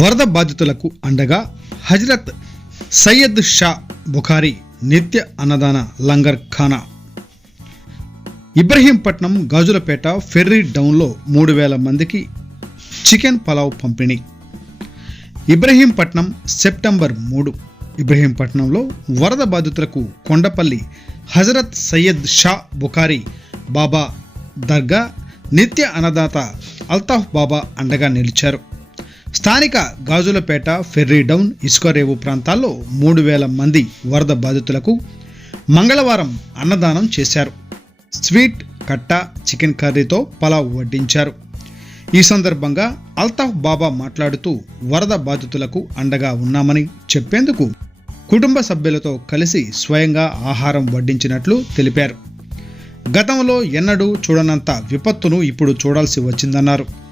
వరద బాధితులకు అండగా హజరత్ సయ్యద్ షా బుఖారీ నిత్య అన్నదాన లంగర్ ఖానా. ఇబ్రహీంపట్నం గాజులపేట ఫెర్రీ డౌన్లో మూడు వేల మందికి చికెన్ పలావ్ పంపిణీ. ఇబ్రహీంపట్నం సెప్టెంబర్ మూడు. ఇబ్రహీంపట్నంలో వరద బాధితులకు కొండపల్లి హజరత్ సయ్యద్ షా బుఖారీ బాబా దర్గా నిత్య అన్నదాత అల్తాఫ్ బాబా అండగా నిలిచారు. స్థానిక గాజులపేట ఫెర్రీ డౌన్ ఇసుకరేవు ప్రాంతాల్లో మూడు వేల మంది వరద బాధితులకు మంగళవారం అన్నదానం చేశారు. స్వీట్ కట్ట చికెన్ కర్రీతో పలావ్ వడ్డించారు. ఈ సందర్భంగా అల్తాఫ్ బాబా మాట్లాడుతూ వరద బాధితులకు అండగా ఉన్నామని చెప్పేందుకు కుటుంబ సభ్యులతో కలిసి స్వయంగా ఆహారం వడ్డించినట్లు తెలిపారు. గతంలో ఎన్నడూ చూడనంత విపత్తును ఇప్పుడు చూడాల్సి వచ్చిందన్నారు.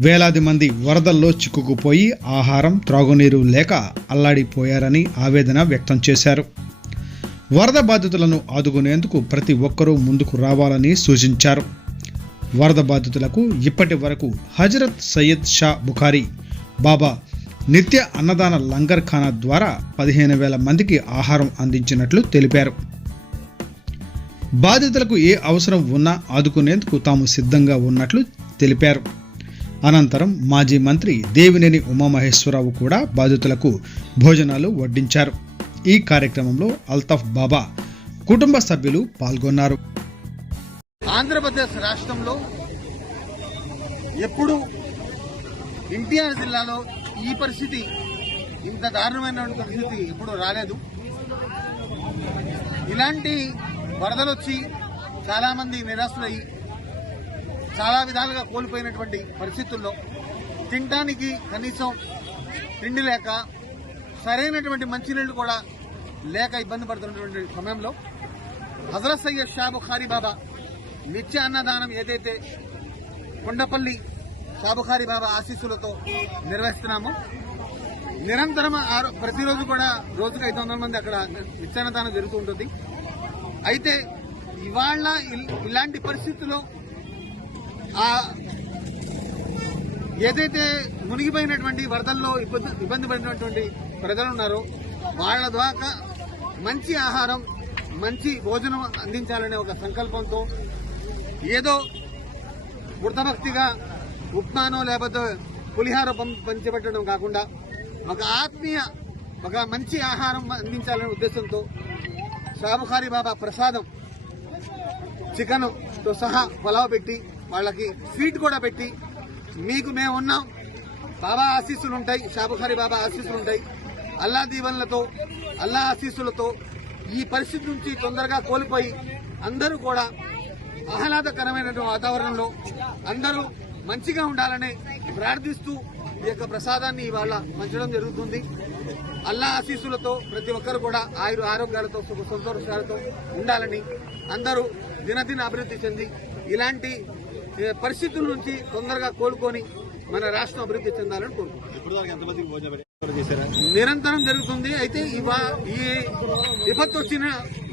వేలాది మంది వరదల్లో చిక్కుకుపోయి ఆహారం త్రాగునీరు లేక అల్లాడిపోయారని ఆవేదన వ్యక్తం చేశారు. వరద బాధితులను ఆదుకునేందుకు ప్రతి ఒక్కరూ ముందుకు రావాలని సూచించారు. వరద బాధితులకు ఇప్పటి వరకు హజరత్ సయ్యద్ షా బుఖారీ బాబా నిత్య అన్నదాన లంగర్ ఖానా ద్వారా పదిహేను వేల మందికి ఆహారం అందించినట్లు తెలిపారు. బాధితులకు ఏ అవసరం ఉన్నా ఆదుకునేందుకు తాము సిద్ధంగా ఉన్నట్లు తెలిపారు. అనంతరం మాజీ మంత్రి దేవినేని ఉమామహేశ్వరరావు కూడా బాధితులకు భోజనాలు వడ్డించారు. ఈ కార్యక్రమంలో అల్తాఫ్ బాబా కుటుంబ సభ్యులు పాల్గొన్నారు. ఆంధ్రప్రదేశ్ రాష్ట్రంలో ఎప్పుడు ఎన్టీఆర్ జిల్లాలో ఈ పరిస్థితి ఇంత దారుణమైన పరిస్థితి ఎప్పుడు రాలేదు. ఇలాంటి వరదలు వచ్చి చాలామంది నిరాశలయ్యి చాలా విధాలుగా కోల్పోయినటువంటి పరిస్థితుల్లో తినడానికి కనీసం తిండి లేక సరైనటువంటి మంచినీళ్ళు కూడా లేక ఇబ్బంది పడుతున్నటువంటి సమయంలో హజరత్ సయ్యద్ షా బుఖారీ బాబా నిత్య అన్నదానం ఏదైతే కొండపల్లి షాబుఖారీ బాబా ఆశీస్సులతో నిర్వహిస్తున్నామో నిరంతరం ప్రతిరోజు కూడా రోజుకు ఐదు వందల మంది అక్కడ నిత్యాన్నదానం జరుగుతూ ఉంటుంది. అయితే ఇవాళ ఇల్- ఇలాంటి పరిస్థితుల్లో ఏదైతే మునిగిపోయినటువంటి వరదల్లో ఇబ్బంది ఇబ్బంది పడినటువంటి ప్రజలు ఉన్నారో వాళ్ళ ద్వారా మంచి ఆహారం మంచి భోజనం అందించాలనే ఒక సంకల్పంతో ఏదో వృతభక్తిగా ఉప్మానో లేకపోతే పులిహార పం- పంచిపెట్టడం కాకుండా ఒక ఆత్మీయ ఒక మంచి ఆహారం అందించాలనే ఉద్దేశంతో షాబుఖారి బాబా ప్రసాదం చికెన్తో సహా పొలావ్ పెట్టి వాళ్ళకి స్వీట్ కూడా పెట్టి మీకు మేము ఉన్నాం. బాబా ఆశీస్సులు ఉంటాయి షాబుఖారి బాబా ఆశీస్సులు ఉంటాయి అల్లా దీవెనలతో అల్లా ఆశీస్సులతో ఈ పరిస్థితి నుంచి తొందరగా కోల్పోయి అందరూ కూడా ఆహ్లాదకరమైనటువంటి వాతావరణంలో అందరూ మంచిగా ఉండాలని ప్రార్థిస్తూ ఈ యొక్క ప్రసాదాన్ని ఇవాళ పంచడం జరుగుతుంది. అల్లా ఆశీస్సులతో ప్రతి ఒక్కరు కూడా ఆయుర ఆరోగ్యాలతో సుఖ సంతోషాలతో ఉండాలని అందరూ దినదిన అభివృద్ధి చెంది ఇలాంటి పరిస్థితుల నుంచి తొందరగా కోలుకొని మన రాష్ట్రం అభివృద్ధి చెందాలని కోరుకుంటున్నాం. నిరంతరం జరుగుతుంది. అయితే ఇవా ఈ విపత్తు వచ్చిన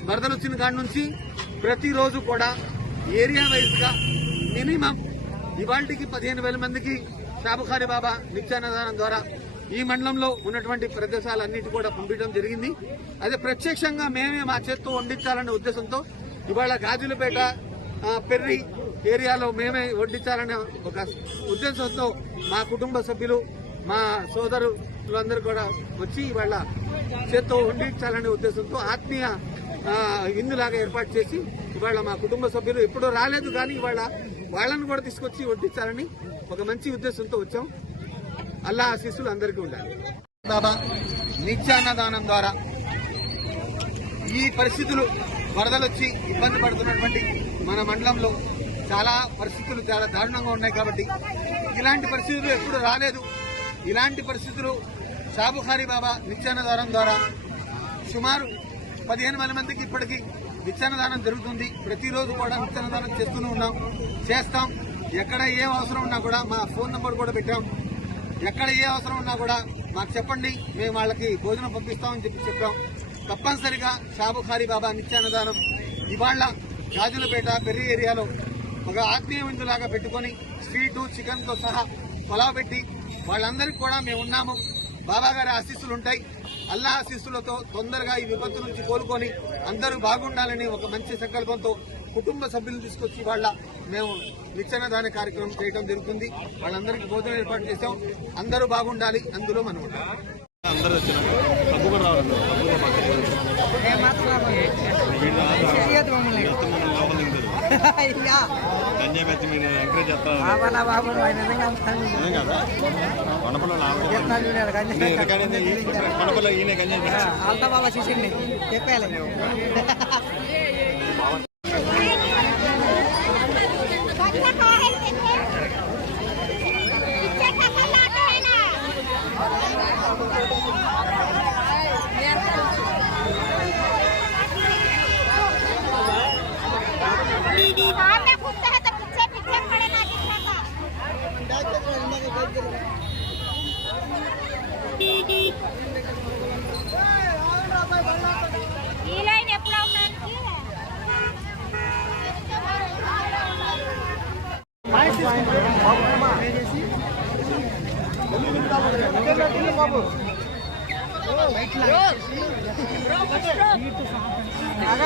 వరదలు వచ్చిన కాడి నుంచి ప్రతిరోజు కూడా ఏరియా వైజ్గా మినిమం ఇవాళకి పదిహేను వేల మందికి షాబుఖారి బాబా నిత్యాన్నదానం ద్వారా ఈ మండలంలో ఉన్నటువంటి ప్రదేశాలన్నిటి కూడా పంపించడం జరిగింది. అదే ప్రత్యక్షంగా మేమే మా చేత్తో వండించాలనే ఉద్దేశంతో ఇవాళ గాజులపేట పెర్రి ఏరియాలో మేమే వడ్డించాలనే ఒక ఉద్దేశంతో మా కుటుంబ సభ్యులు మా సోదరులందరూ కూడా వచ్చి ఇవాళ చేత్తో వండించాలనే ఉద్దేశంతో ఆత్మీయ ఇందులాగా ఏర్పాటు చేసి ఇవాళ మా కుటుంబ సభ్యులు ఎప్పుడూ రాలేదు కానీ ఇవాళ వాళ్ళని కూడా తీసుకొచ్చి వడ్డించాలని ఒక మంచి ఉద్దేశంతో వచ్చాం. అల్లా ఆశీస్సులు అందరికీ ఉండాలి. బాబా నిత్యాన్నదానం ద్వారా ఈ పరిస్థితులు వరదలు వచ్చి ఇబ్బంది పడుతున్నటువంటి మన మండలంలో చాలా పరిస్థితులు చాలా దారుణంగా ఉన్నాయి కాబట్టి ఇలాంటి పరిస్థితులు ఎప్పుడు రాలేదు. ఇలాంటి పరిస్థితులు షాబుఖారి బాబా నిత్యాన్నదానం ద్వారా సుమారు పదిహేను వేల మందికి ఇప్పటికీ నిత్యాన్నదానం జరుగుతుంది. ప్రతిరోజు కూడా నిత్యాన్నదానం చేస్తూనే ఉన్నాం. చేస్తాం. ఎక్కడ ఏ అవసరం ఉన్నా కూడా మా ఫోన్ నెంబర్ కూడా పెట్టాం. ఎక్కడ ఏ అవసరం ఉన్నా కూడా మాకు చెప్పండి. మేము వాళ్ళకి భోజనం పంపిస్తామని చెప్పి చెప్పాం. తప్పనిసరిగా షాబుఖారి బాబా నిత్యాన్నదానం ఇవాళ గాజులపేట పెరి ఏరియాలో ఒక ఆత్మీయ విందులాగా పెట్టుకొని స్వీటు చికెన్తో సహా పొలావ్ పెట్టి వాళ్ళందరికీ కూడా మేము ఉన్నాము. బాబా గారి ఆశీస్సులు ఉంటాయి. అల్లా ఆశీస్సులతో తొందరగా ఈ విపత్తు నుంచి కోలుకొని అందరూ బాగుండాలని ఒక మంచి సంకల్పంతో కుటుంబ సభ్యులు తీసుకొచ్చి వాళ్ళ మేము నిచ్చెన దాన కార్యక్రమం చేయడం జరుగుతుంది. వాళ్ళందరికీ భోజనం ఏర్పాటు చేశాం. అందరూ బాగుండాలి. అందులో మనం ఉంటాం. అందరూ గంజాయి పెట్టి మీరు ఎంకరేజ్ కదా? కొండపల్లి ఈయన శిష్యుడిని చెప్పాలి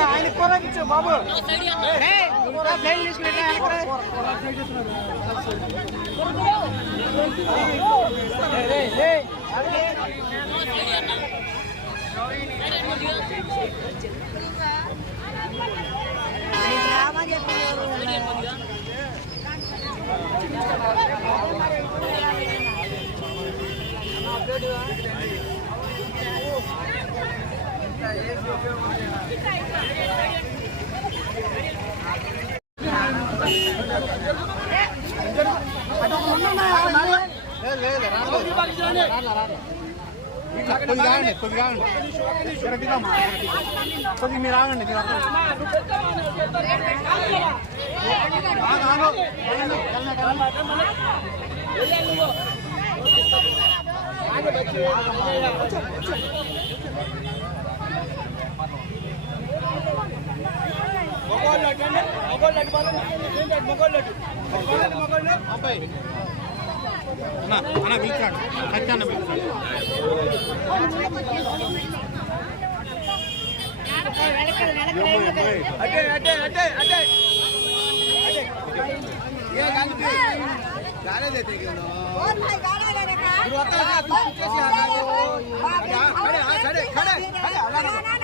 ఆయన కూరకిచ్చు బాబు ఏయ్, కొద్దిగా ఆగండి కొద్దిగా ఆగండి. కొద్దిగా మీరు ఆగండి మీరు ఆగు, ఆగు. వెళ్ళండి, వెళ్ళండి, వెళ్ళండి. అన్న అన్న పిలిచాడు ఖచ్చితంగా పిలిచాడు और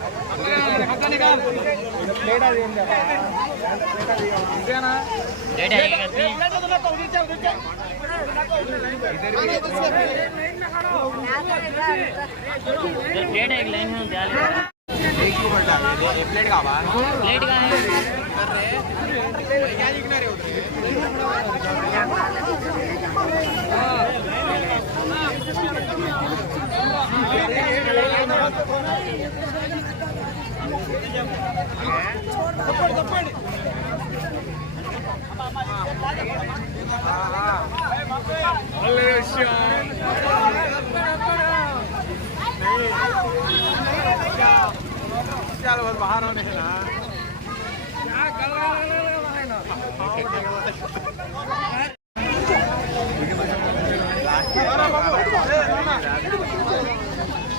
को खड़े खड़े एक प्लेट है इधर है बच्चे आ रहे हैं మూత మూత చేయండి దీని మీద రా, ఏది ఒకలైనా ఎవరైనా ఒకలైనా అట్లా ચાલો બહાર આવે છે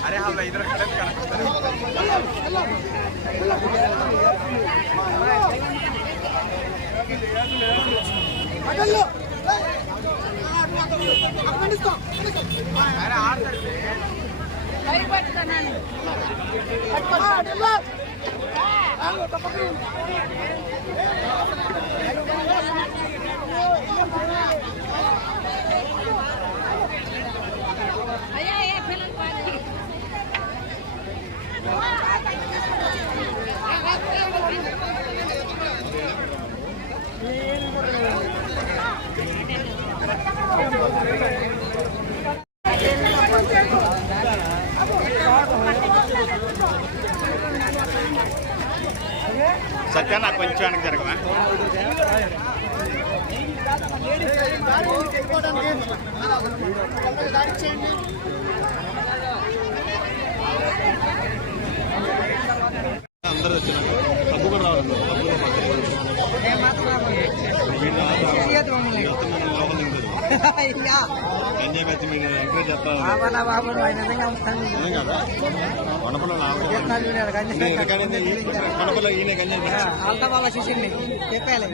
અરે હા ઇધર કનેક્ટ કનેક્ટ ఆడుకో సత్య నాకు కొంచెం వెనక్కి జరగవా? అందరూ వచ్చినాక సబ్బు కూడా రావాలి సబ్బు కూడా ఎంజాయ్ వచ్చి మీరు ఎంకరేజ్ చేస్తారు వనపలో ఈయన చెప్పాలి